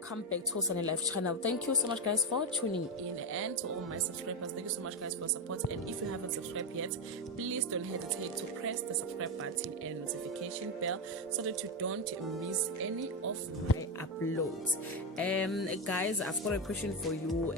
welcome back to Sunny Life channel. Thank you so much guys for tuning in, and to all my subscribers, thank you so much guys for your support. And if you haven't subscribed yet, please don't hesitate to press the subscribe button and notification bell so that you don't miss any of my uploads. Guys, I've got a question for you.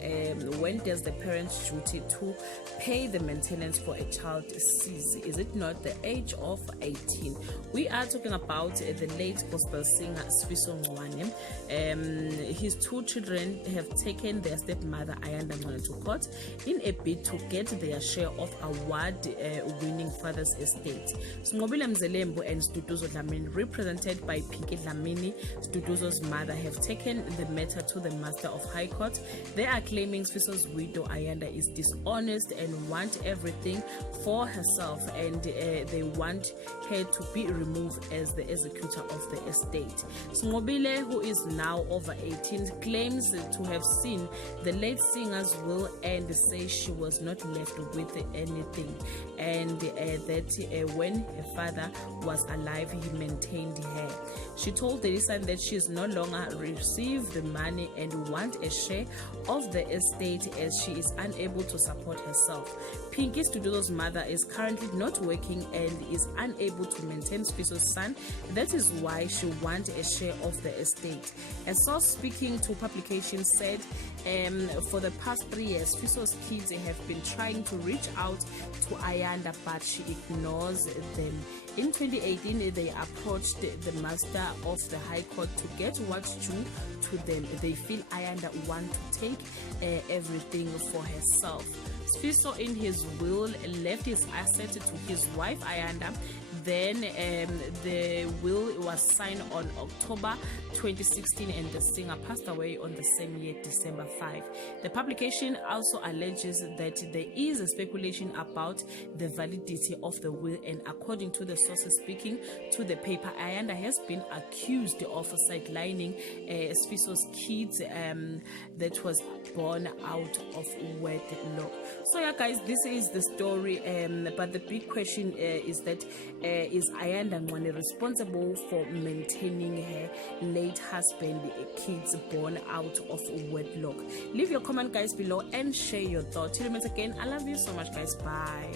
When does the parent's duty to pay the maintenance for a child cease? Is it not the age of 18? We are talking about the late gospel singer Sifiso Ncwane. His two children have taken their stepmother Ayanda Ncwane to court in a bid to get their share of award-winning father's estate. Sngobile Mzelembo and Stutuzo Dlamini, represented by Pinky Dlamini, Stutuzo's mother, have taken the matter to the Master of High Court. They are claiming Sifiso's widow Ayanda is dishonest and want everything for herself, and they want her to be removed as the executor of the estate. Sngobile, who is now over 18, claims to have seen the late singer's will and says she was not left with anything, and that when her father was alive he maintained her. She told the Sun that she is no longer receive the money and want a share of the estate as she is unable to support herself. Pinky Stutuzo's mother is currently not working and is unable to maintain Sifiso's son. That is why she wants a share of the estate. A source speaking to publication said, for the past 3 years, Sifiso's kids have been trying to reach out to Ayanda, but she ignores them. In 2018, they approached the Master of the High Court to get what's due to them. They feel Ayanda wants to take everything for herself. Sifiso, in his will, left his asset to his wife Ayanda. Then the will was signed on October 2016, and the singer passed away on the same year, December 5. The publication also alleges that there is a speculation about the validity of the will, and according to the sources speaking to the paper, Ayanda has been accused of sidelining Sifiso's kids that was born out of wedlock. So yeah guys, this is the story, but the big question is that is Ayanda Ncwane responsible for maintaining her late husband kids born out of wedlock? Leave your comment guys below and share your thoughts. Till we meet again, I love you so much guys. Bye.